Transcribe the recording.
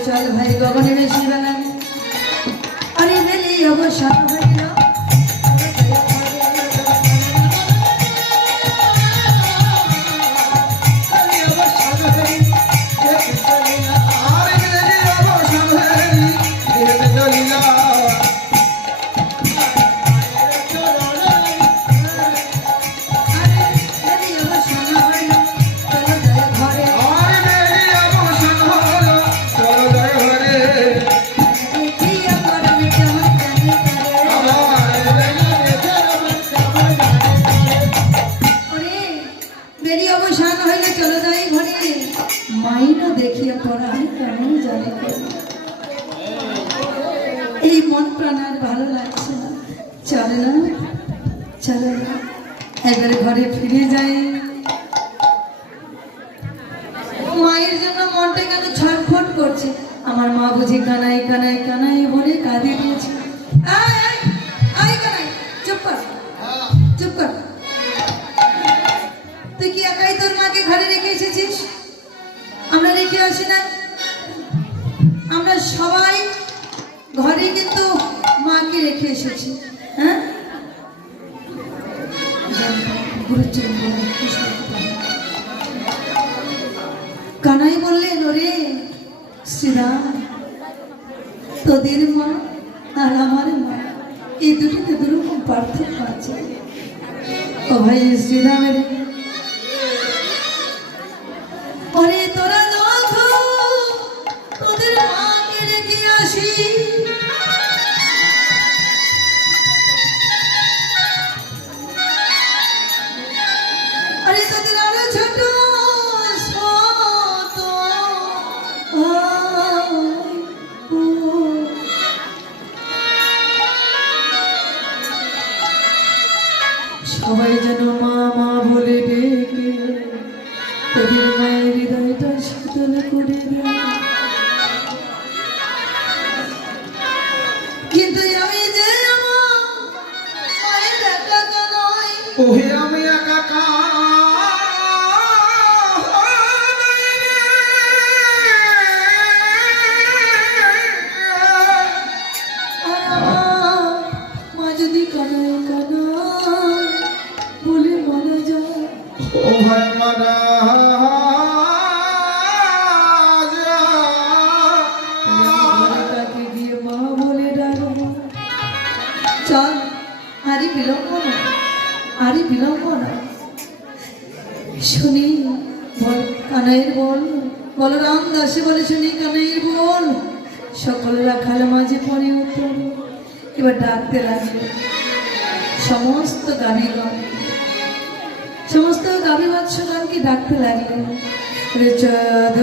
चल भाई गगने बेशी बेला अरे बेली अवश्य हरिल माइना देखिए पढ़ाई केमन जाने मन प्राण भालो लागছে না চলে না চলে না এবারে ঘরে ফিরে যাই মায়ের জন্য মনটা কেন ছটফট করছে আমার মা বুঝি কানাই কানাই কানাই বলে কাঁদে দিয়েছে আয় আয় আয় কানাই চুপ কর তুই কি একাই তোর মাকে ঘরে রেখে এসেছিস আমরা রেখে আসি না আমরা সবাই ঘরে কিন্তু মাকে রেখে এসেছি হ্যাঁ কানাই বললেন ওরে শ্রীরাম তোদের মা আর আমার মা এই দুটোতে দুরকম পার্থক্য আছে ও ভাই শ্রীরামের ওরে তোরা তোদের মাকে রেখে আসি আরে তোদের আরো ছোট সবাই যেন মা মা বলে ডেকে তোদের মায়ের হৃদয়টা শীতল করে দেয় কিন্তু আমি যে আমার মায়ের একা নয় ওহে আমি একা মা যদি কানাই কানাই বলে মারা যায় ও ভাই মারা গিয়ে মা বলে ডাকবো চল আরে বিলম্ব না শুনি বল কানাইয়ের বল বলরাম দাসে বলে শুনি কানাইয়ের বল সকল রাখাল মাঝে পরে উত্তর এবার ডাকতে লাগলো সমস্ত গাভী বৎসগণকে ডাকতে লাগলেন চাঁদ